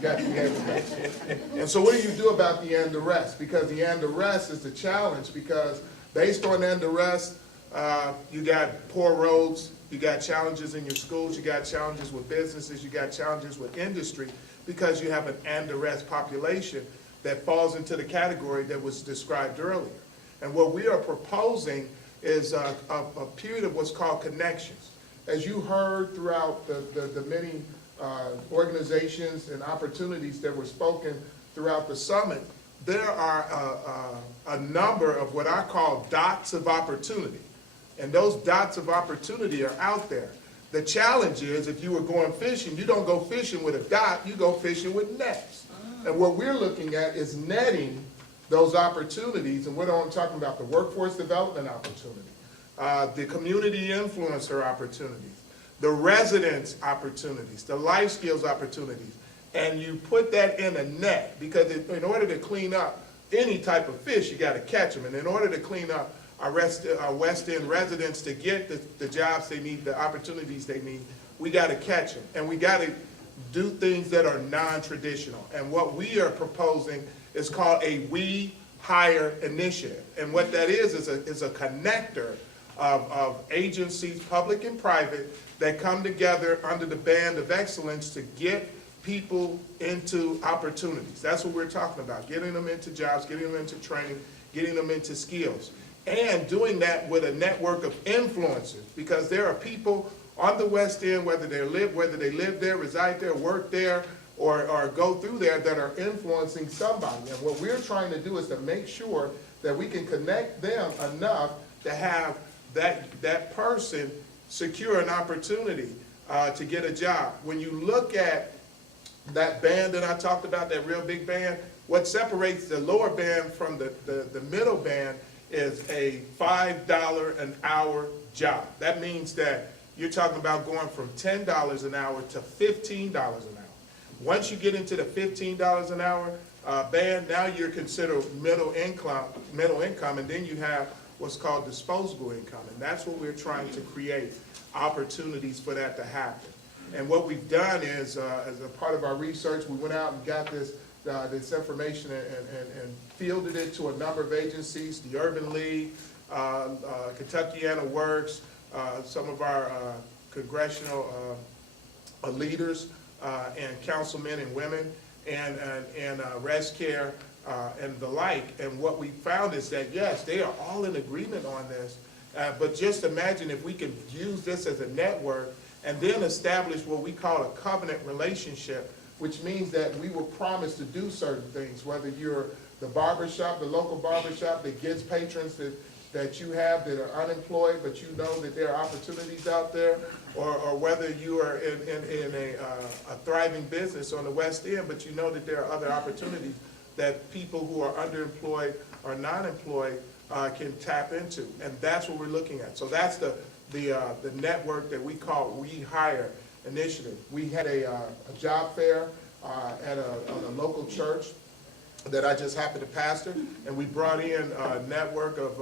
got the and the rest. And so what do you do about the and the rest? Because the and the rest is the challenge, because based on and the rest, you got poor roads, you got challenges in your schools, you got challenges with businesses, you got challenges with industry, because you have an and the rest population that falls into the category that was described earlier. And what we are proposing is a period of what's called connections. As you heard throughout the many organizations and opportunities that were spoken throughout the summit, there are a number of what I call dots of opportunity. And those dots of opportunity are out there. The challenge is, if you were going fishing, you don't go fishing with a dot, you go fishing with nets. And what we're looking at is netting those opportunities, and what I'm talking about, the workforce development opportunity, the community influencer opportunities, the residence opportunities, the life skills opportunities, and you put that in a net, because in order to clean up any type of fish, you got to catch them. And in order to clean up our West End residents to get the jobs they need, the opportunities they need, we got to catch them. And we got to do things that are non-traditional. And what we are proposing is called a We Hire initiative. And what that is a connector of agencies, public and private, that come together under the band of excellence to get people into opportunities. That's what we're talking about, getting them into jobs, getting them into training, getting them into skills. And doing that with a network of influencers, because there are people on the West End, whether they live there, reside there, work there, or go through there, that are influencing somebody. And what we're trying to do is to make sure that we can connect them enough to have that person secure an opportunity to get a job. When you look at that band that I talked about, that real big band, what separates the lower band from the middle band is a $5 an hour job. That means that you're talking about going from $10 an hour to $15 an hour. Once you get into the $15 an hour band, now you're considered middle income, and then you have what's called disposable income. And that's what we're trying to create, opportunities for that to happen. And what we've done is, as a part of our research, we went out and got this information and fielded it to a number of agencies, the Urban League, Kentuckiana Works, some of our congressional leaders, and councilmen and women, and ResCare, and the like. And what we found is that, yes, they are all in agreement on this, but just imagine if we could use this as a network and then establish what we call a covenant relationship, which means that we will promise to do certain things, whether you're the barbershop, the local barbershop that gets patrons that you have that are unemployed, but you know that there are opportunities out there, or whether you are in a thriving business on the West End, but you know that there are other opportunities that people who are underemployed or non-employed can tap into. And that's what we're looking at. So that's the network that we call We Hire initiative. We had a job fair at a local church that I just happened to pastor, and we brought in a network of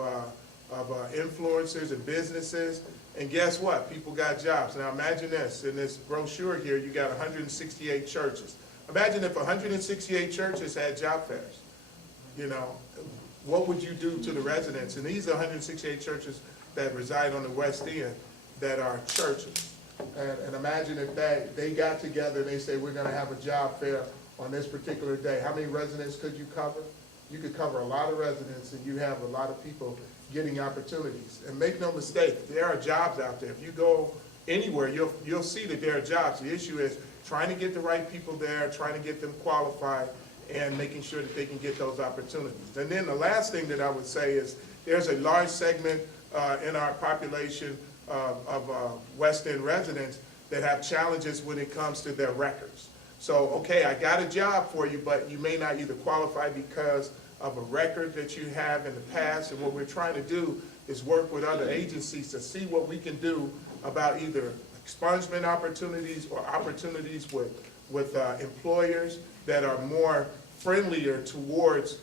influencers and businesses, and guess what? People got jobs. Now imagine this, in this brochure here, you got 168 churches. Imagine if 168 churches had job fairs. You know, what would you do to the residents? And these are 168 churches that reside on the West End that are churches. And imagine if they got together and they say, we're going to have a job fair on this particular day. How many residents could you cover? You could cover a lot of residents, and you have a lot of people getting opportunities. And make no mistake, there are jobs out there. If you go anywhere, you'll see that there are jobs. The issue is trying to get the right people there, trying to get them qualified, and making sure that they can get those opportunities. And then the last thing that I would say is there's a large segment in our population of West End residents that have challenges when it comes to their records. So, okay, I got a job for you, but you may not either qualify because of a record that you have in the past. And what we're trying to do is work with other agencies to see what we can do about either expungement opportunities or opportunities with employers that are more friendlier towards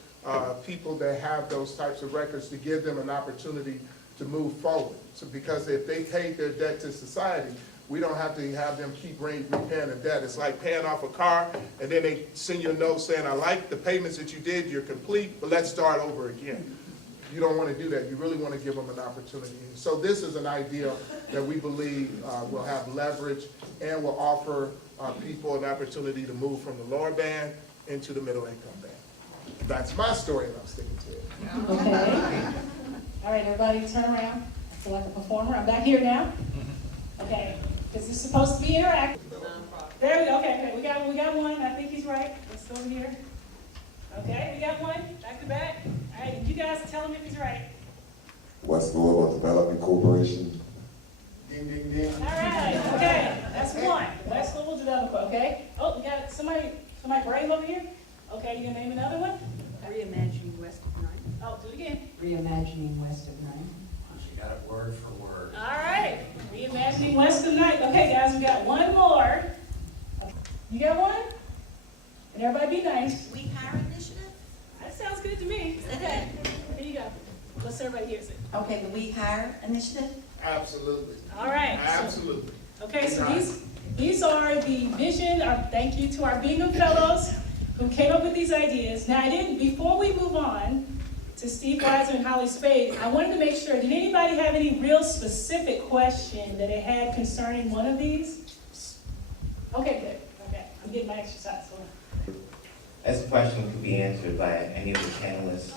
people that have those types of records, to give them an opportunity to move forward. So because if they paid their debt to society, we don't have to have them keep repaying the debt. It's like paying off a car, and then they send you a note saying, I like the payments that you did, you're complete, but let's start over again. You don't want to do that. You really want to give them an opportunity. So this is an idea that we believe will have leverage and will offer people an opportunity to move from the lower band into the middle income band. That's my story, and I'm sticking to it. Okay. All right, everybody turn around. I feel like a performer. I'm back here now. Okay, this is supposed to be interactive. There we go. Okay, we got one. I think he's right. Let's go over here. Okay, we got one. Back to back. All right, you guys tell him if he's right. West Louisville Development Corporation. Ding, ding, ding. All right, okay, that's one. West Louisville Developer, okay? Oh, we got somebody brave over here? Okay, you gonna name another one? Reimagining West of 9. Oh, do it again. Reimagining West of 9. She got it word for word. All right, reimagining West of Night. Okay, guys, we got one more. You got one? And everybody be nice. We Hire Initiative? That sounds good to me. Okay, here you go. Let's everybody hear it. Okay, the We Hire Initiative? Absolutely. All right. Absolutely. Okay, so these are the vision, thank you to our Bingham Fellows who came up with these ideas. Now, before we move on to Steve Weiser and Holly Spade, I wanted to make sure, did anybody have any real specific question that they had concerning one of these? Okay, good. Okay, I'm getting my exercise. This question could be answered by any of the panelists.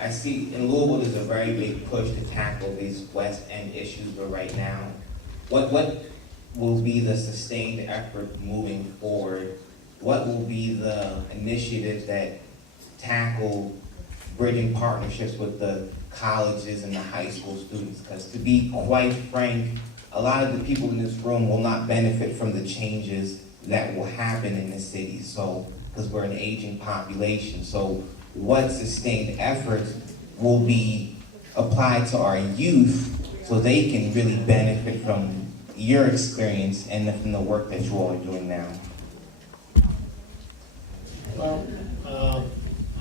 I see in Louisville there's a very big push to tackle these West End issues, but right now, what will be the sustained effort moving forward? What will be the initiatives that tackle bridging partnerships with the colleges and the high school students? Because to be quite frank, a lot of the people in this room will not benefit from the changes that will happen in the city. So, because we're an aging population. So what sustained efforts will be applied to our youth so they can really benefit from your experience and from the work that you all are doing now? Well,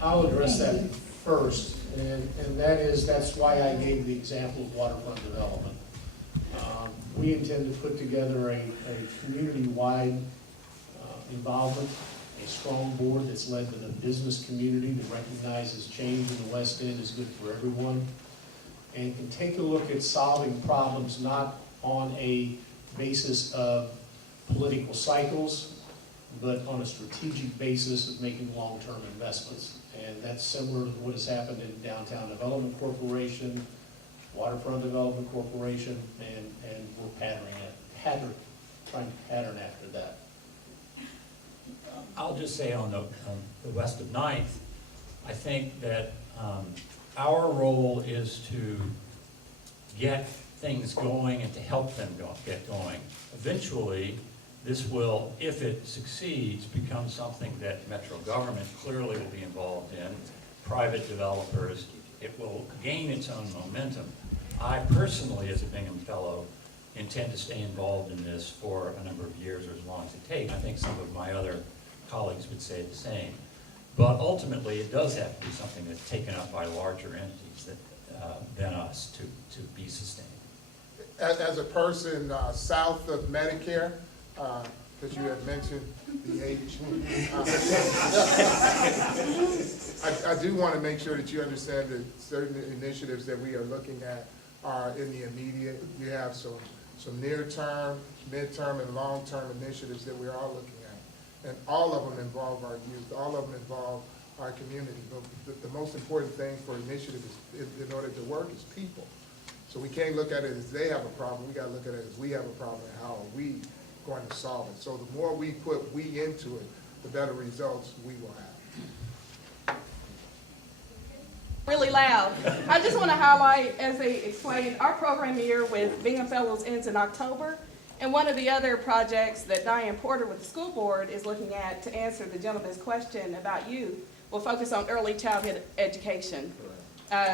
I'll address that first, and that's why I gave the example of waterfront development. We intend to put together a community-wide involvement, a strong board that's led by the business community that recognizes change in the West End is good for everyone, and can take a look at solving problems not on a basis of political cycles, but on a strategic basis of making long-term investments. And that's similar to what has happened in Downtown Development Corporation, Waterfront Development Corporation, and we're trying to pattern after that. I'll just say on the West of 9th, I think that our role is to get things going and to help them get going. Eventually, this will, if it succeeds, become something that Metro government clearly will be involved in, private developers. It will gain its own momentum. I personally, as a Bingham Fellow, intend to stay involved in this for a number of years or as long as it takes. I think some of my other colleagues would say the same. But ultimately, it does have to be something that's taken up by larger entities than us to be sustained. As a person south of Medicare, because you had mentioned the age, I do want to make sure that you understand that certain initiatives that we are looking at are in the immediate. We have some near-term, mid-term, and long-term initiatives that we're all looking at. And all of them involve our youth. All of them involve our community. But the most important thing for initiatives in order to work is people. So we can't look at it as they have a problem. We got to look at it as we have a problem and how are we going to solve it. So the more we put we into it, the better results we will have. Really loud. I just want to highlight, as they explained, our program year with Bingham Fellows ends in October. And one of the other projects that Diane Porter with the school board is looking at to answer the gentleman's question about youth will focus on early childhood education.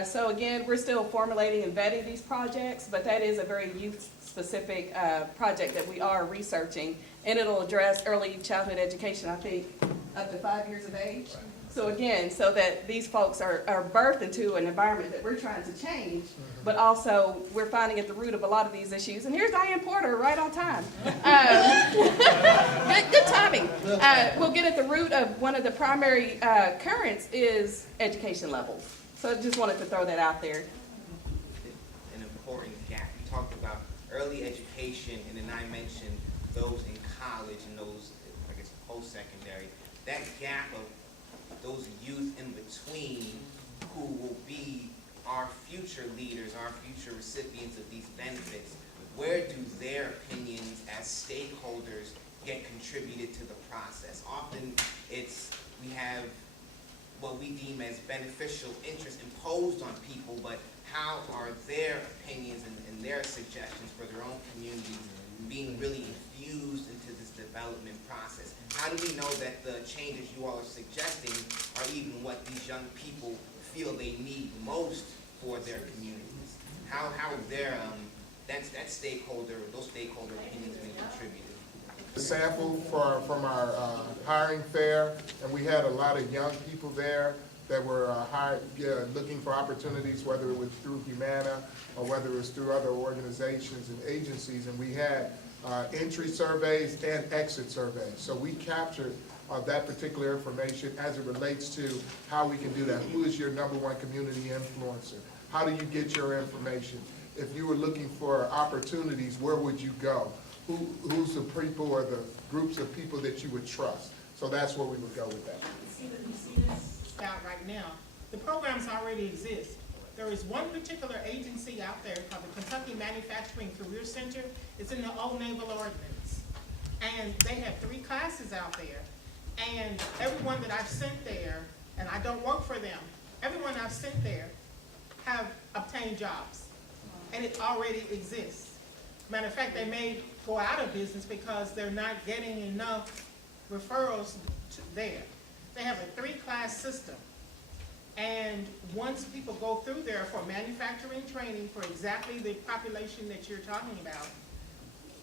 So again, we're still formulating and vetting these projects, but that is a very youth-specific project that we are researching, and it'll address early childhood education, I think, up to 5 years of age. So again, so that these folks are birthed into an environment that we're trying to change, but also we're finding at the root of a lot of these issues. And here's Diane Porter right on time. Good timing. We'll get at the root of one of the primary currents is education levels. So I just wanted to throw that out there. An important gap. You talked about early education, and then I mentioned those in college and those, I guess, post-secondary. That gap of those youth in between who will be our future leaders, our future recipients of these benefits, where do their opinions as stakeholders get contributed to the process? Often we have what we deem as beneficial interests imposed on people, but how are their opinions and their suggestions for their own communities being really infused into this development process? How do we know that the changes you all are suggesting are even what these young people feel they need most for their communities? How are those stakeholder opinions being contributed? A sample from our hiring fair, and we had a lot of young people there that were looking for opportunities, whether it was through Humana or whether it was through other organizations and agencies, and we had entry surveys and exit surveys. So we captured that particular information as it relates to how we can do that. Who is your #1 community influencer? How do you get your information? If you were looking for opportunities, where would you go? Who's the people or the groups of people that you would trust? So that's where we would go with that. You see this out right now. The programs already exist. There is one particular agency out there called the Kentucky Manufacturing Career Center. It's in the Old Naval Ordnance. And they have 3 classes out there. And everyone that I've sent there, and I don't work for them, everyone I've sent there have obtained jobs. And it already exists. Matter of fact, they may go out of business because they're not getting enough referrals there. They have a 3-class system. And once people go through there for manufacturing training for exactly the population that you're talking about,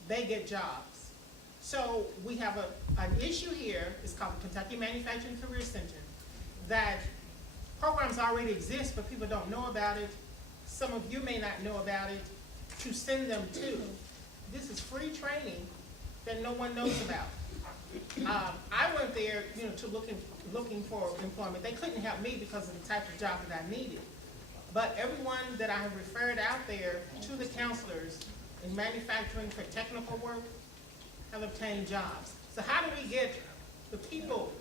they get jobs. So we have an issue here, it's called the Kentucky Manufacturing Career Center, that programs already exist, but people don't know about it. Some of you may not know about it, to send them to. This is free training that no one knows about. I went there, to looking for employment. They couldn't help me because of the type of job that I needed. But everyone that I have referred out there to the counselors in manufacturing for technical work have obtained jobs. So how do we get the people,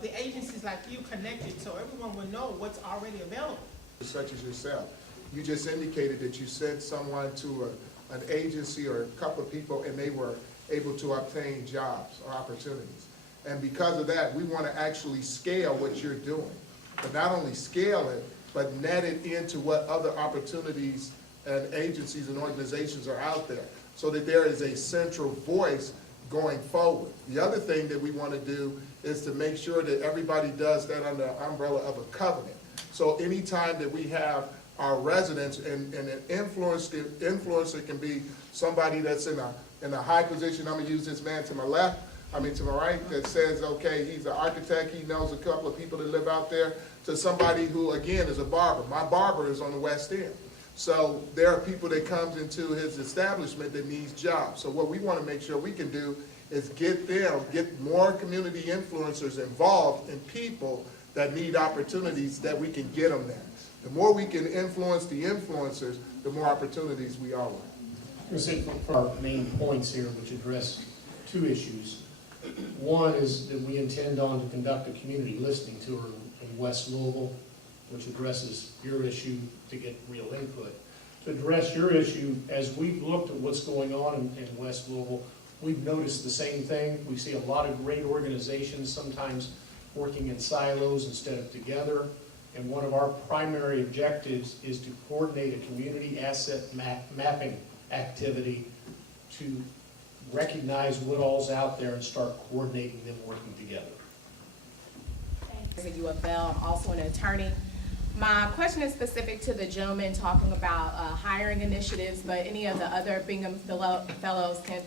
the agencies like you connected so everyone will know what's already available? Such as yourself. You just indicated that you sent someone to an agency or a couple of people and they were able to obtain jobs or opportunities. And because of that, we want to actually scale what you're doing. But not only scale it, but net it into what other opportunities and agencies and organizations are out there so that there is a central voice going forward. The other thing that we want to do is to make sure that everybody does that under the umbrella of a covenant. So anytime that we have our residents and an influencer can be somebody that's in a high position. I'm gonna use this man to my left, to my right, that says, okay, he's an architect, he knows a couple of people that live out there, to somebody who, again, is a barber. My barber is on the West End. So there are people that comes into his establishment that needs jobs. So what we want to make sure we can do is get more community influencers involved in people that need opportunities that we can get them there. The more we can influence the influencers, the more opportunities we all have. For our main points here, which address 2 issues. One is that we intend on to conduct a community listening tour in West Louisville, which addresses your issue to get real input. To address your issue, as we've looked at what's going on in West Louisville, we've noticed the same thing. We see a lot of great organizations sometimes working in silos instead of together. And one of our primary objectives is to coordinate a community asset mapping activity to recognize what all's out there and start coordinating them working together. You a Bell. I'm also an attorney. My question is specific to the gentleman talking about hiring initiatives, but any of the other Bingham Fellows can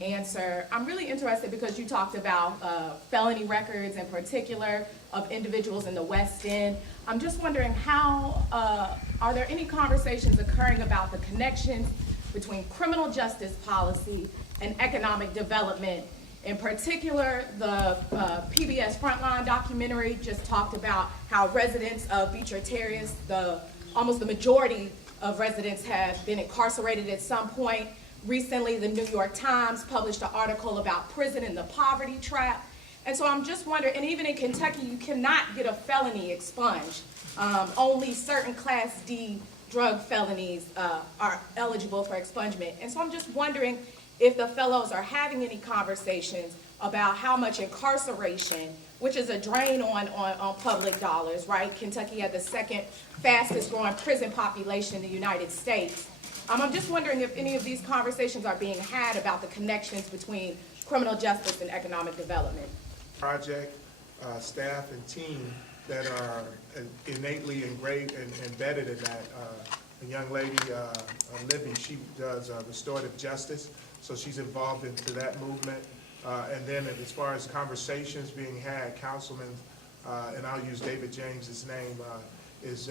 answer. I'm really interested because you talked about felony records in particular of individuals in the West End. I'm just wondering how, are there any conversations occurring about the connections between criminal justice policy and economic development? In particular, the PBS Frontline documentary just talked about how residents of Beecher Terrace, almost the majority of residents have been incarcerated at some point. Recently, the New York Times published an article about prison and the poverty trap. And so I'm just wondering, and even in Kentucky, you cannot get a felony expunged. Only certain Class D drug felonies are eligible for expungement. And so I'm just wondering if the fellows are having any conversations about how much incarceration, which is a drain on public dollars, right? Kentucky had the second fastest growing prison population in the United States. I'm just wondering if any of these conversations are being had about the connections between criminal justice and economic development. Project, staff and team that are innately ingrained and embedded in that. A young lady, Libby, she does restorative justice, so she's involved into that movement. And then as far as conversations being had, Councilman, and I'll use David James's name, is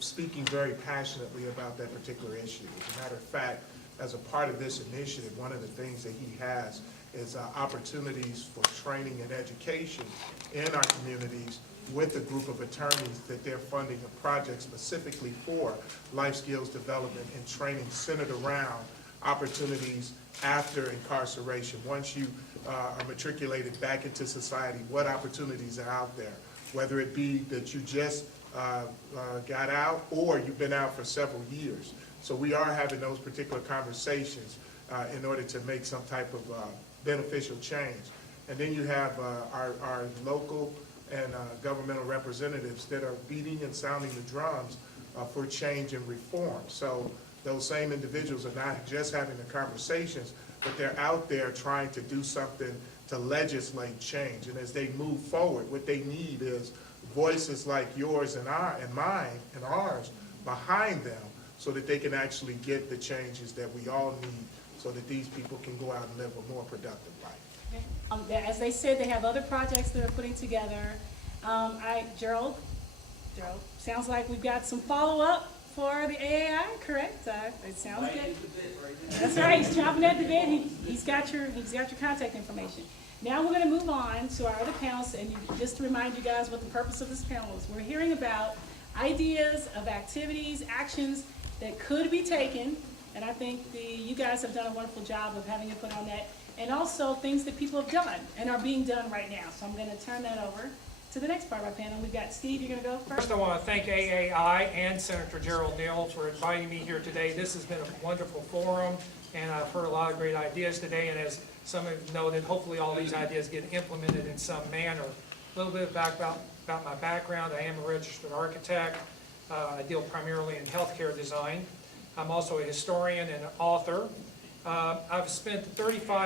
speaking very passionately about that particular issue. As a matter of fact, as a part of this initiative, one of the things that he has is opportunities for training and education in our communities with a group of attorneys that they're funding a project specifically for life skills development and training centered around opportunities after incarceration. Once you are matriculated back into society, what opportunities are out there? Whether it be that you just got out or you've been out for several years. So we are having those particular conversations in order to make some type of beneficial change. And then you have our local and governmental representatives that are beating and sounding the drums for change and reform. So those same individuals are not just having the conversations, but they're out there trying to do something to legislate change. And as they move forward, what they need is voices like yours and mine and ours behind them so that they can actually get the changes that we all need so that these people can go out and live a more productive life. As they said, they have other projects that are putting together. Gerald, sounds like we've got some follow-up for the AAI, correct? It sounds good. That's right, he's chomping at the bit. He's got your contact information. Now we're going to move on to our other panels, and just to remind you guys what the purpose of this panel is. We're hearing about ideas of activities, actions that could be taken, and I think you guys have done a wonderful job of having input on that, and also things that people have done and are being done right now. So I'm going to turn that over to the next part of our panel. We've got Steve, you're going to go first. First, I want to thank AAI and Senator Gerald Neal for inviting me here today. This has been a wonderful forum, and I've heard a lot of great ideas today, and as some have noted, hopefully all these ideas get implemented in some manner. A little bit about my background. I am a registered architect. I deal primarily in healthcare design. I'm also a historian and an author. I've spent 35